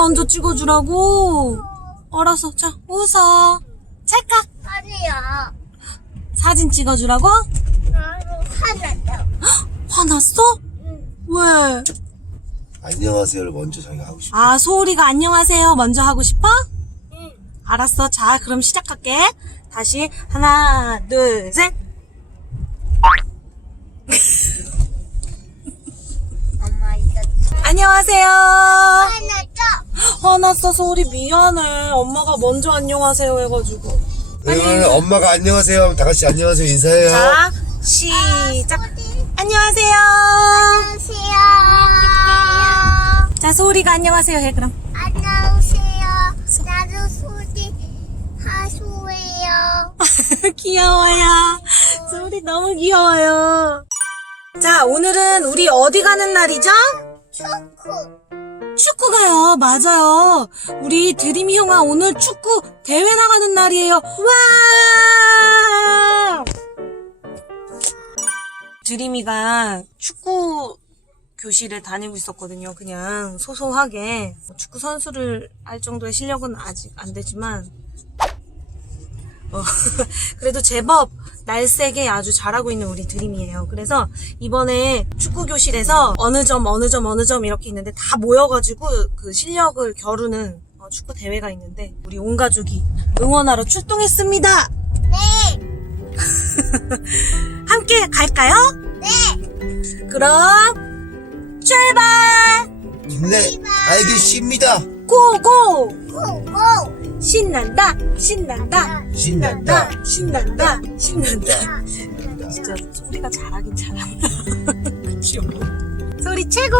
먼저 찍어주라고? 알았어. 자, 웃어. 찰칵. 아니야. 사진 찍어주라고? 나도 화났다. 화났어? 응. 왜? 안녕하세요를 먼저 자기가 하고 싶어. 아, 소울이가 안녕하세요. 먼저 하고 싶어? 응. 알았어. 자, 그럼 시작할게. 다시 하나, 둘, 셋. 엄마 이거 안녕하세요. 화났다. 화났어, 소울이 미안해. 엄마가 먼저 안녕하세요 해가지고. 그러면 엄마가 안녕하세요 하면 다 같이 안녕하세요 인사해요. 자, 시작. 안녕하세요. 안녕하세요. 자, 소울이가 안녕하세요 해, 그럼. 안녕하세요. 나도 소리 하수예요. 귀여워요. 소울이 너무 귀여워요. 자, 오늘은 우리 어디 가는 날이죠? 초코. 축구 가요. 맞아요. 우리 드림이 형아 오늘 축구 대회 나가는 날이에요. 와! 드림이가 축구 교실에 다니고 있었거든요. 그냥 소소하게 축구 선수를 할 정도의 실력은 아직 안 되지만 어, 그래도 제법 날쌔게 아주 잘하고 있는 우리 드림이에요. 그래서 이번에 축구 교실에서 어느 점, 어느 점, 어느 점 이렇게 있는데 다 모여가지고 그 실력을 겨루는 어, 축구 대회가 있는데 우리 온 가족이 응원하러 출동했습니다. 네. 함께 갈까요? 네. 그럼 출발! 네, 알겠습니다. 고고! 고고. 신난다! 신난다! 신난다. 신난다! 신난다! 진짜 소리가 잘하긴 잘한다. 귀여워. 소리 최고!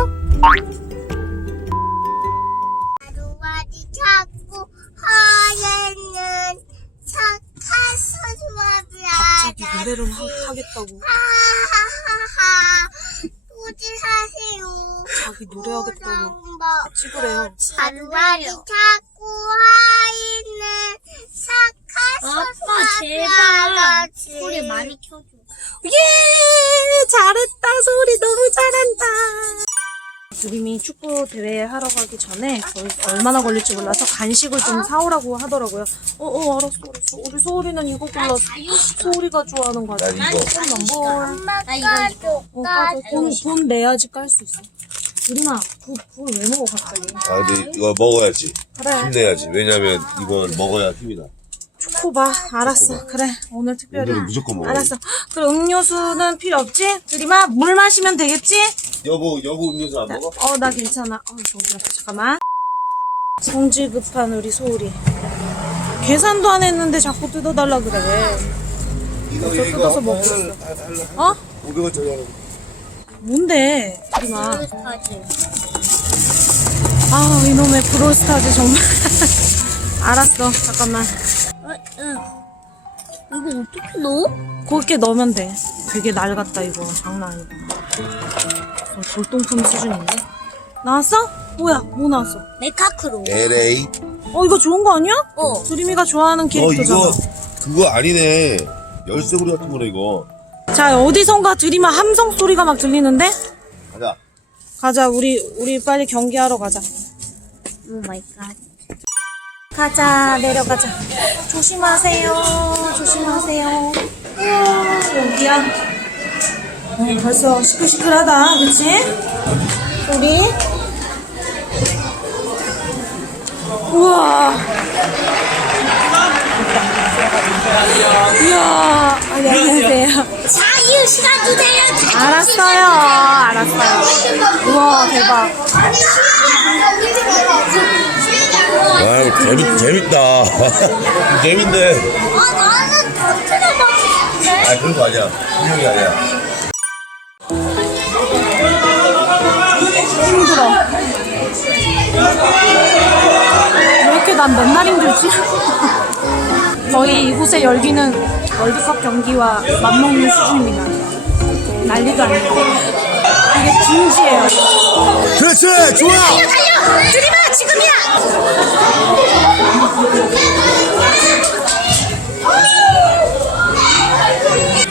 하루와디 자꾸 하얘는 착한 소수와비야. 갑자기 노래를 하, 하겠다고. 하하하하. 소질하세요. 자기 노래하겠다고. 찍으래요. 하루와디 자꾸 착한 아빠 제발. 소리 많이 켜줘. 예! 잘했다. 소리 너무 잘한다. 드림이 축구 대회 하러 가기 전에 거의 얼마나 걸릴지 몰라서 간식을 좀 사오라고 하더라고요. 어, 어, 알았어, 알았어. 우리 소울이는 이거 골랐어. 소울이가 좋아하는 과자. 난 이거. 콜라 뭘. 엄마가 나 이거, 이거. 어, 까줘. 돈, 돈 내야지 깔 수 있어. 드림아, 그, 그걸 왜 먹어, 갑자기? 아 근데 이거 먹어야지. 그래. 힘내야지. 왜냐면 이건 먹어야 힘이다. 초코바. 알았어. 그래. 오늘 특별히. 오늘은 무조건 먹어야 알았어. 그럼 음료수는 필요 없지? 드림아, 물 마시면 되겠지? 여보 여보 음료수 안 먹어? 어, 나 괜찮아. 어, 저기 잠깐만. 성질 급한 우리 소울이. 계산도 안 했는데 자꾸 뜯어달라 그래. 이거 저 뜯어서 먹고 있어. 어? 500원짜리 하나. 뭔데. 하지. 아, 이놈의 브롤스타즈 정말. 알았어. 잠깐만. 어, 응. 이거 어떻게 넣어? 곱게 넣으면 돼. 되게 낡았다, 이거. 장난 아니다. 어, 돌동품 수준인데? 나왔어? 뭐야? 뭐 나왔어? 메카크로. LA. 어, 이거 좋은 거 아니야? 어. 드림이가 좋아하는 어 캐릭터잖아. 이거 그거 아니네. 열쇠고리 같은 거네 이거. 자, 어디선가 드림아 함성 소리가 막 들리는데? 가자. 우리, 우리 빨리 경기하러 가자. 오 마이 갓. 가자, 내려가자. 조심하세요, 조심하세요. 우와, 여기야. 어, 벌써 시끌시끌하다, 그치? 우리. 우와. 이야, 아니, 안녕하세요. 자유 시간 주세요. 알았어요, 알았어요. 우와, 대박. 아 이거 재밌 재밌다. 재밌네. 아 나는 먹는데. 아 그런 거 아니야. 분명히 아니야. 힘들어. 왜 이렇게 난 맨날 힘들지? 거의 이곳의 열기는 월드컵 경기와 맞먹는 수준입니다. 난리도 아니고. 되게 진지해요. 그렇지 좋아. 드림아, 지금이야!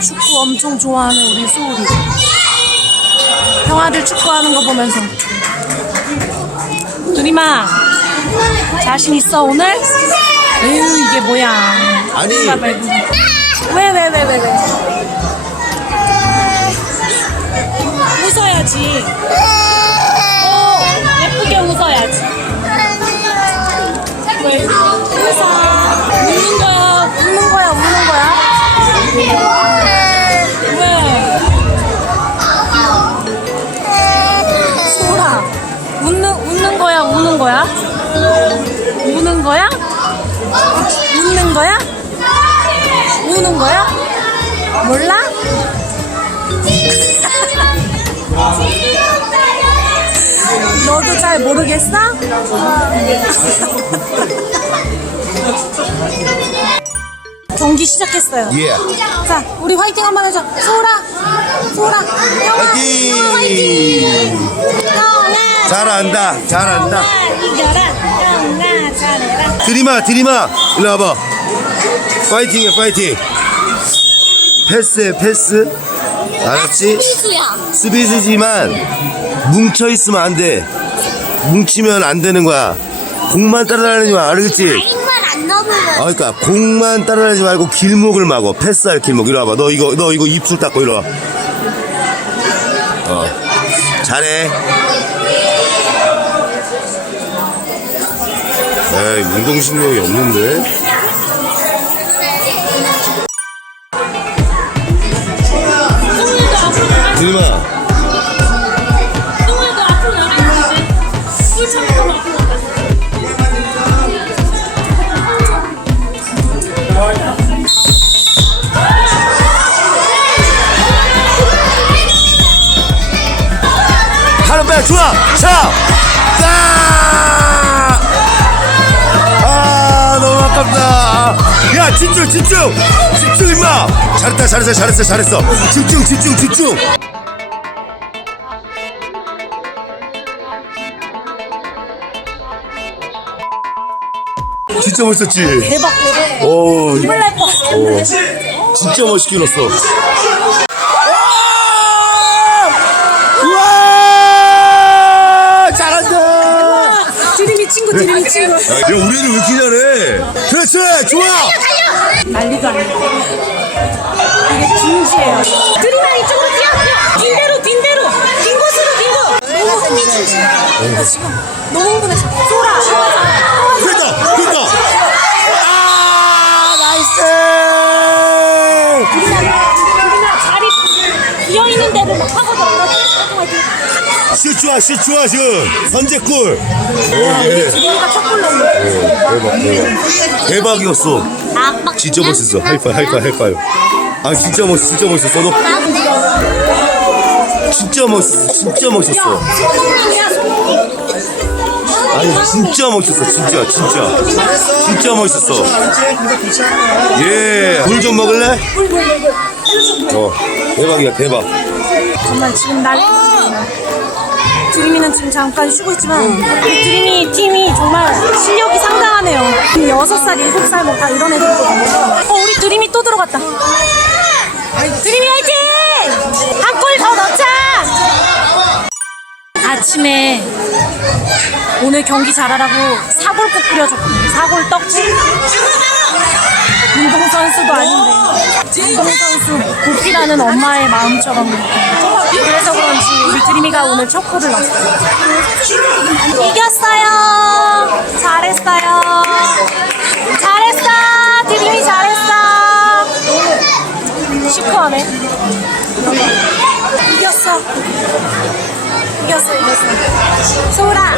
축구 엄청 좋아하는 우리 소울이. 평화 엄마들 축구하는 거 보면서. 두리마, 자신 있어, 오늘? 에휴, 이게 뭐야. 아니. 왜, 왜, 왜, 왜, 왜. 웃어야지. 어, 예쁘게 웃어야지. 왜? 웃어. 웃는 거야, 웃는 거야, 웃는 거야? 왜? 소라, 웃는, 웃는 거야, 우는 거야? 우는 거야? 웃는 거야? 우는 거야? 몰라? 너도 잘 모르겠어? 경기 시작했어요. 예. 자, 우리 화이팅 한번 해줘. 소라, 소라, 영아, 화이팅! 영아, 잘한다, 잘한다. 이겨라, 영아, 잘해라. 드리마, 드리마. 일로 와봐. 파이팅해, 파이팅. 패스해, 패스. 알았지? 수비수지만 뭉쳐있으면 안 돼. 뭉치면 안 되는 거야. 공만 따라다니지 마, 알겠지? 라인만 안 넘으면 아, 그러니까 공만 따라다니지 말고 길목을 막어. 패스할 길목. 이리 와봐. 너 이거 너 이거 입술 닦고 이리 와. 어. 잘해. 에이, 운동신경이 없는데? 좋아 자 자! 아 너무 아깝다 야 집중 집중 집중 임마 잘했다 잘했어 잘했어 잘했어 집중 집중 집중 진짜 멋있었지 대박, 대박. 오날 뻔. 오, 진짜 멋있게 넣었어. 우와! 잘한다! 드림이 친구, 드림이 친구. 야, 우리는 왜 이렇게 잘해? 그렇지! 좋아! 난리도 아니고. 이게 진지해요. 드림아, 이 쪽으로 뛰어, 뛰어. 빈대로, 빈대로. 빈 곳으로, 빈 곳. 너무 흥미진진해. 나 지금 너무 흥분했어. 소라, 소라. 됐다! 됐다! 아! 나이스! 드림아, 자리 비어있는 데를 막 하고 들어가. 슛 좋아, 슛! 선제골! 오, 예. 드림이가 첫골 넣는 대박, 대박. 대박이었어. 아빠 진짜 멋있어. 하이파이, 하이파이, 하이파이. 아, 진짜 멋있어, 진짜 멋있어. 너 진짜 멋있어, 진짜 멋있었어. 소공이야, 소공. 아니 진짜 멋있었어 진짜 진짜 진짜 멋있었어 예물 좀 먹을래? 어 대박이야 대박 정말 지금 난리 드림이는 지금 잠깐 쉬고 있지만 우리 드림이 팀이 정말 실력이 상당하네요. 6살, 7살 뭐 다 이런 애들이거든요. 어, 우리 드림이 또 들어갔다. 드림이 화이팅! 한 골 더 넣자! 아침에 오늘 경기 잘하라고 사골국 끓여줬거든요. 사골 떡국. 운동선수도 아닌데 운동선수 복귀라는 엄마의 마음처럼 그래서 그런지 우리 드림이가 오늘 첫 골을 넣었어요. 이겼어요. 잘했어요. 잘했어. 드림이 잘했어. 시크하네. 이겼어. 이겼어 이겼어. 소라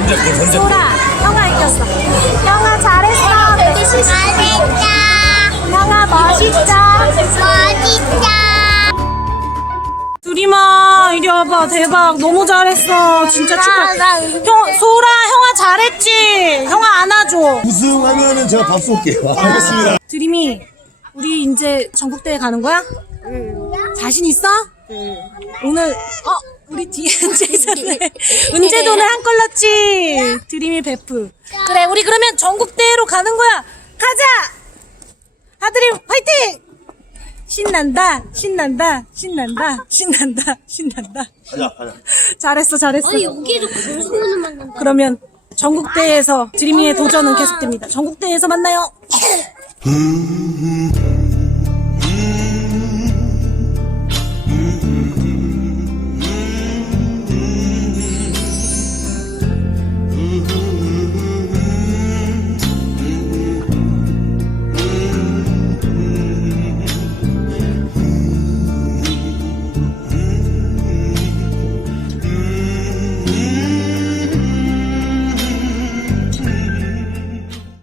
소라 형아 이겼어. 형아 잘했어. 잘했다 형아 멋있다 멋있다 두리마 이리 와봐. 대박. 너무 잘했어. 진짜 축하. 나형 소라 형아 잘했지? 형아 안아줘. 우승하면은 제가 밥 쏠게요. 알겠습니다. 드림이 우리 이제 전국대회 가는 거야? 자신 있어? 오늘 어 우리 뒤에 은재 있었네 은재도 오늘 한골 넣었지? 드림이 베프. 그래 우리 그러면 전국대회로 가는 거야. 가자 아드림 화이팅 신난다, 신난다, 신난다, 신난다, 신난다. 가자 가자 잘했어, 잘했어. 아니 여기도 별소문을 만든다. 그러면 전국대회에서 드림이의 도전은 계속됩니다. 전국대회에서 만나요.